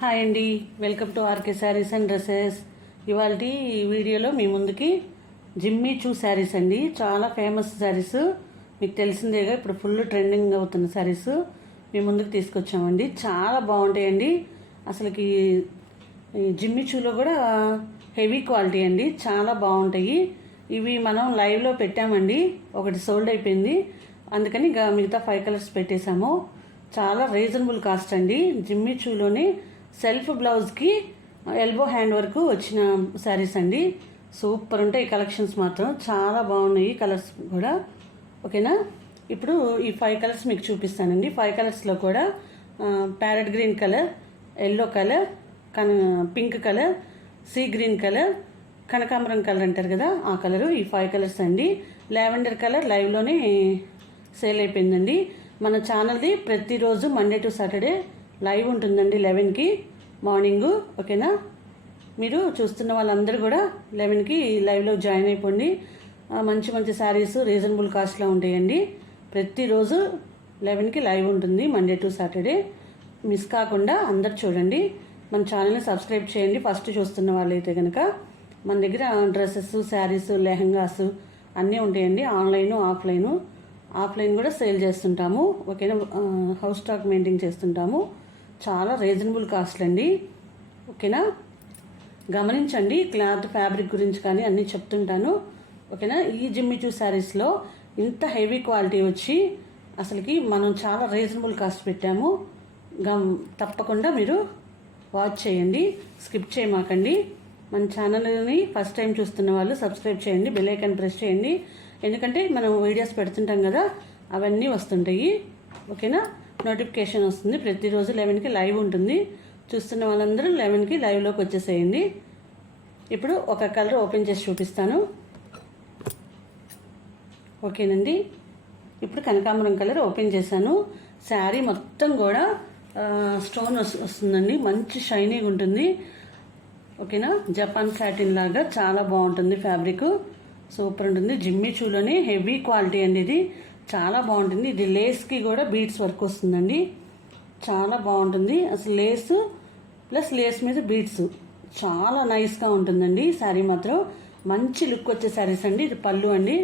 Hi అండి, welcome to RK sarees and dresses. ఇవాళ వీడియోలో మీ ముందుకి జిమ్మీ చూ శారీస్ అండి. చాలా ఫేమస్ శారీస్, మీకు తెలిసిందేగా, ఇప్పుడు ఫుల్ ట్రెండింగ్ అవుతున్న శారీస్ మీ ముందుకు తీసుకొచ్చామండి. చాలా బాగుంటాయండి. అసలుకి జిమ్మీ చూలో కూడా హెవీ క్వాలిటీ అండి, చాలా బాగుంటాయి. ఇవి మనం లైవ్లో పెట్టామండి, ఒకటి సోల్డ్ అయిపోయింది, అందుకని మిగతా 5 కలర్స్ పెట్టేశాము. చాలా రీజనబుల్ కాస్ట్ అండి. జిమ్మీ చూలోని సెల్ఫ్ బ్లౌజ్కి ఎల్బో హ్యాండ్ వరకు వచ్చిన శారీస్ అండి. సూపర్ ఉంటాయి ఈ కలెక్షన్స్, మాత్రం చాలా బాగున్నాయి కలర్స్ కూడా. ఓకేనా, ఇప్పుడు ఈ 5 కలర్స్ మీకు చూపిస్తానండి. 5 కలర్స్లో కూడా parrot green colour, yellow colour, pink colour, sea green colour, కనకాంబరం కలర్ అంటారు కదా, ఆ కలరు. ఈ 5 కలర్స్ అండి. లావెండర్ కలర్ లైవ్లోనే సేల్ అయిపోయిందండి. మన ఛానల్ది ప్రతిరోజు మండే టు సాటర్డే లైవ్ ఉంటుందండి 11కి మార్నింగు. ఓకేనా, మీరు చూస్తున్న వాళ్ళందరూ కూడా 11కి లైవ్లో జాయిన్ అయిపోండి. మంచి మంచి శారీస్ రీజనబుల్ కాస్ట్లో ఉంటాయండి. ప్రతిరోజు 11కి లైవ్ ఉంటుంది మండే టు సాటర్డే. మిస్ కాకుండా అందరు చూడండి. మన ఛానల్ని సబ్స్క్రైబ్ చేయండి ఫస్ట్ చూస్తున్న వాళ్ళైతే కనుక. మన దగ్గర డ్రెస్సెస్, శారీస్, లెహంగాస్ అన్నీ ఉంటాయండి. ఆన్లైను, ఆఫ్లైన్ కూడా సేల్ చేస్తుంటాము. ఓకేనా, హౌస్ స్టాక్ మెయింటైన్ చేస్తుంటాము. చాలా రీజనబుల్ కాస్ట్ అండి. ఓకేనా, గమనించండి. క్లాత్, ఫ్యాబ్రిక్ గురించి కానీ అన్నీ చెప్తుంటాను. ఓకేనా, ఈ జిమ్మీ చూ శారీస్లో ఇంత హెవీ క్వాలిటీ వచ్చి అసలుకి మనం చాలా రీజనబుల్ కాస్ట్ పెట్టాము. తప్పకుండా మీరు వాచ్ చేయండి, స్కిప్ చేయమాకండి. మన ఛానల్ని ఫస్ట్ టైం చూస్తున్న వాళ్ళు సబ్స్క్రైబ్ చేయండి, బెల్ ఐకాన్ ప్రెస్ చేయండి. ఎందుకంటే మనం వీడియోస్ పెడుతుంటాం కదా, అవన్నీ వస్తుంటాయి. ఓకేనా, నోటిఫికేషన్ వస్తుంది. ప్రతిరోజు 11కి లైవ్ ఉంటుంది. చూస్తున్న వాళ్ళందరూ 11కి లైవ్లోకి వచ్చేసేయండి. ఇప్పుడు ఒక కలర్ ఓపెన్ చేసి చూపిస్తాను. ఓకేనండి, ఇప్పుడు కనకాంబరం కలర్ ఓపెన్ చేశాను. శారీ మొత్తం కూడా స్టోన్ వస్తుందండి, మంచి షైనీగా ఉంటుంది. ఓకేనా, జపాన్ సాటిన్ లాగా చాలా బాగుంటుంది. ఫ్యాబ్రిక్ సూపర్ ఉంటుంది. జిమ్మీ చూలోనే హెవీ క్వాలిటీ అండి, ఇది చాలా బాగుంటుంది. ఇది లేస్కి కూడా బీడ్స్ వర్క్ వస్తుందండి, చాలా బాగుంటుంది. అసలు లేస్ ప్లస్ లేస్ మీద బీడ్స్ చాలా నైస్గా ఉంటుందండి. శారీ మాత్రం మంచి లుక్ వచ్చే శారీస్ అండి. ఇది పళ్ళు అండి,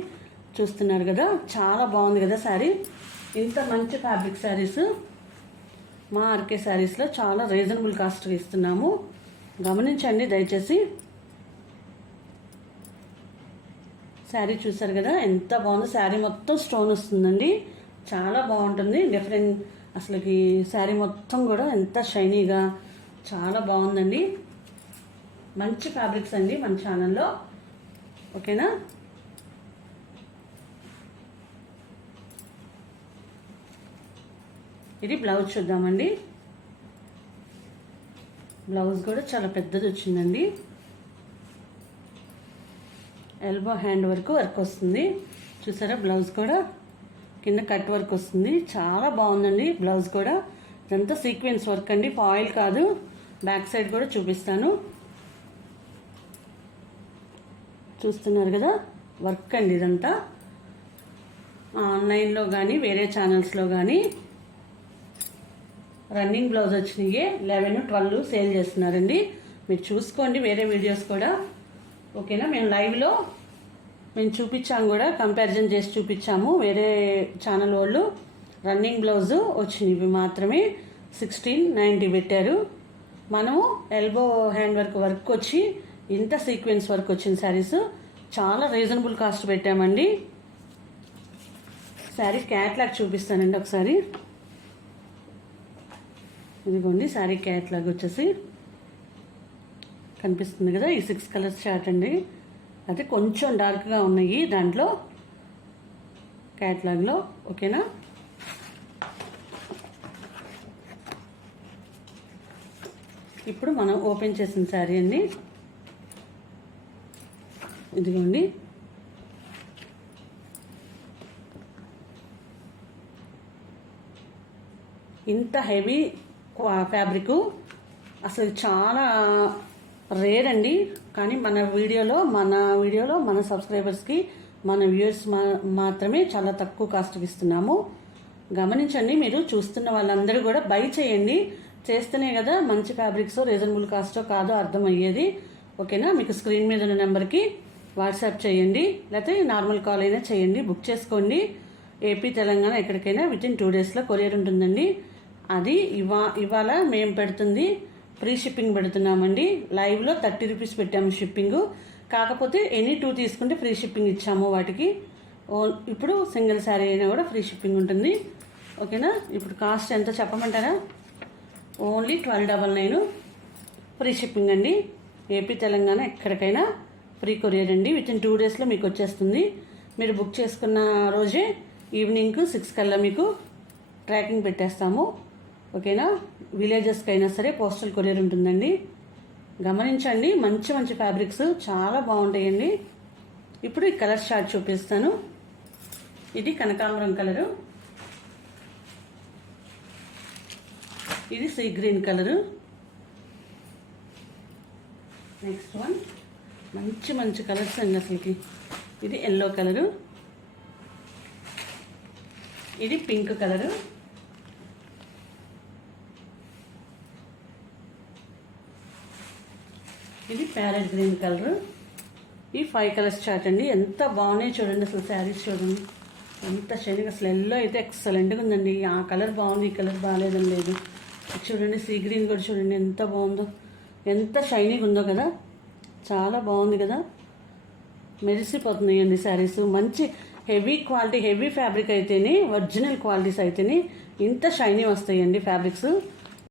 చూస్తున్నారు కదా, చాలా బాగుంది కదా శారీ. ఇంత మంచి ఫ్యాబ్రిక్ శారీస్ మా ఆర్కే శారీస్లో చాలా రీజనబుల్ కాస్ట్ ఇస్తున్నాము. గమనించండి దయచేసి. శారీ చూసారు కదా, ఎంత బాగుంది. శారీ మొత్తం స్టోన్ వస్తుందండి, చాలా బాగుంటుంది. డిఫరెంట్ అసలుకి శారీ మొత్తం కూడా ఎంత షైనీగా చాలా బాగుందండి. మంచి ఫ్యాబ్రిక్స్ అండి మన ఛానల్లో. ఓకేనా, ఇది బ్లౌజ్ చూద్దామండి. బ్లౌజ్ కూడా చాలా పెద్దది వచ్చిందండి. ఎల్బో హ్యాండ్ వరకు వర్క్ వస్తుంది, చూసారా. బ్లౌజ్ కూడా కింద కట్ వర్క్ వస్తుంది, చాలా బాగుందండి. బ్లౌజ్ కూడా ఇదంతా సీక్వెన్స్ వర్క్ అండి, ఫాయిల్ కాదు. బ్యాక్ సైడ్ కూడా చూపిస్తాను, చూస్తున్నారు కదా, వర్క్ అండి ఇదంతా. ఆన్లైన్లో కానీ వేరే ఛానల్స్లో కానీ రన్నింగ్ బ్లౌజ్ వచ్చినాయి 11, 12 సేల్ చేస్తున్నారండి. మీరు చూసుకోండి వేరే వీడియోస్ కూడా. ఓకేనా, మేము లైవ్లో చూపించాము కూడా, కంపారిజన్ చేసి చూపించాము. వేరే ఛానల్ వాళ్ళు రన్నింగ్ బ్లౌజు వచ్చినవి మాత్రమే 1690 పెట్టారు. మనము ఎల్బో హ్యాండ్ వర్క్ వచ్చి ఇంత సీక్వెన్స్ వర్క్ వచ్చిన శారీస్ చాలా రీజనబుల్ కాస్ట్ పెట్టామండి. శారీ క్యాట్లాగ్ చూపిస్తానండి ఒకసారి. ఇదిగోండి శారీ క్యాట్లాగ్ వచ్చేసి కనిపిస్తుంది కదా, ఈ 6 కలర్స్ చార్ట్ అండి. అయితే కొంచెం డార్క్గా ఉన్నాయి దాంట్లో క్యాట్లాగ్లో. ఓకేనా, ఇప్పుడు మనం ఓపెన్ చేసిన శారీ అండి. ఇదిగోండి, ఇంత హెవీ ఫ్యాబ్రిక్ అసలు చాలా రేర్ అండి. కానీ మన వీడియోలో మన సబ్స్క్రైబర్స్కి, మన వ్యూయర్స్ మాత్రమే చాలా తక్కువ కాస్ట్కి ఇస్తున్నాము. గమనించండి, మీరు చూస్తున్న వాళ్ళందరూ కూడా బై చేయండి. చేస్తేనే కదా మంచి ఫ్యాబ్రిక్స్ రీజనబుల్ కాస్టో కాదో అర్థమయ్యేది. ఓకేనా? మీకు స్క్రీన్ మీద ఉన్న నెంబర్కి వాట్సాప్ చేయండి, లేకపోతే నార్మల్ కాల్ అయినా చేయండి. బుక్ చేసుకోండి. ఏపీ తెలంగాణ ఎక్కడికైనా వితిన్ 2 డేస్లో కొరియర్ ఉంటుందండి. అది ఇవాళ మేము పెడుతుంది ఫ్రీ షిప్పింగ్ పెడుతున్నామండి. లైవ్లో 30 రూపీస్ పెట్టాము షిప్పింగ్. కాకపోతే ఎనీ 2 తీసుకుంటే ఫ్రీ షిప్పింగ్ ఇచ్చాము వాటికి. ఇప్పుడు సింగిల్ శారీ అయినా కూడా ఫ్రీ షిప్పింగ్ ఉంటుంది. ఓకేనా? ఇప్పుడు కాస్ట్ ఎంత చెప్పమంటారా? ఓన్లీ 1299 ఫ్రీ షిప్పింగ్ అండి. ఏపీ తెలంగాణ ఎక్కడికైనా ఫ్రీ కొరియర్ అండి. వితిన్ 2 డేస్లో మీకు వచ్చేస్తుంది. మీరు బుక్ చేసుకున్న రోజే ఈవినింగ్ 6 కల్లా మీకు ట్రాకింగ్ పెట్టేస్తాము. ఓకేనా? విలేజెస్కి అయినా సరే పోస్టల్ కొరియర్ ఉంటుందండి. గమనించండి, మంచి మంచి ఫ్యాబ్రిక్స్ చాలా బాగుంటాయండి. ఇప్పుడు ఈ కలర్ షార్ట్ చూపిస్తాను. ఇది కనకాంబరం కలరు, ఇది sea green colour. Next one మంచి మంచి కలర్స్ అండి అసలుకి. ఇది ఎల్లో కలరు, ఇది పింక్ కలరు, ఇది ప్యారెట్ గ్రీన్ కలరు. ఈ 5 కలర్స్ చార్ట్ అండి. ఎంత బాగున్నాయి చూడండి అసలు. శారీస్ చూడండి ఎంత షైనింగ్. అసలు ఎల్లో అయితే ఎక్సలెంట్గా ఉందండి. ఆ కలర్ బాగుంది, ఈ కలర్ బాగాలేదని లేదు. చూడండి సీ గ్రీన్ కూడా చూడండి ఎంత బాగుందో, ఎంత షైనింగ్ ఉందో కదా. చాలా బాగుంది కదా, మెరిసిపోతున్నాయండి శారీస్. మంచి హెవీ క్వాలిటీ, హెవీ ఫ్యాబ్రిక్ అయితేనే, ఒరిజినల్ క్వాలిటీస్ అయితేనే ఇంత షైనీ వస్తాయండి ఫ్యాబ్రిక్స్.